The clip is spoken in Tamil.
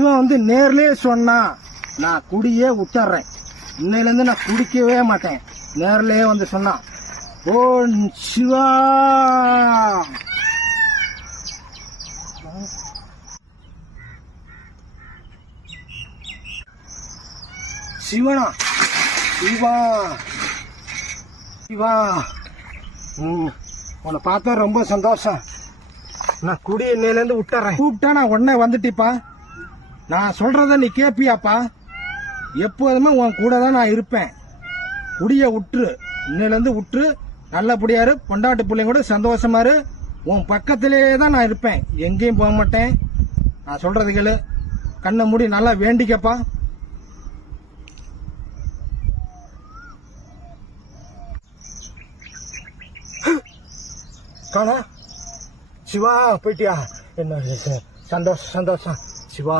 இவன் வந்து நேர்லயே சொன்னான், நான் குடியே விட்டுறேன், இன்னையில இருந்து நான் குடிக்கவே மாட்டேன். நேர்லயே வந்து சொன்னான். ஓ சிவா, சிவனா, சிவா சிவா, உன்னை பார்த்தா ரொம்ப சந்தோஷம். நான் குடி இன்னையிலேருந்து விட்டுறேன். கூப்பிட்டா நான் உடனே வந்துட்டிப்பா. நான் சொல்றத நீ கேப்பியாப்பா? எப்போதுமே உன் கூட தான் நான் இருப்பேன். குடிய விட்டுரு, இன்னையிலேருந்து விட்டுரு. நல்லபடியா இரு, பொண்டாட்டு பிள்ளைங்க கூட சந்தோஷமா இரு. உன் பக்கத்திலேயே தான் நான் இருப்பேன், எங்கேயும் போக மாட்டேன். நான் சொல்றது கேளு, கண்ணை மூடி நல்லா வேண்டிக்கப்பா. காணா சிவா, போயிட்டியா? என்ன சந்தோஷம் சந்தோஷம் சிவா.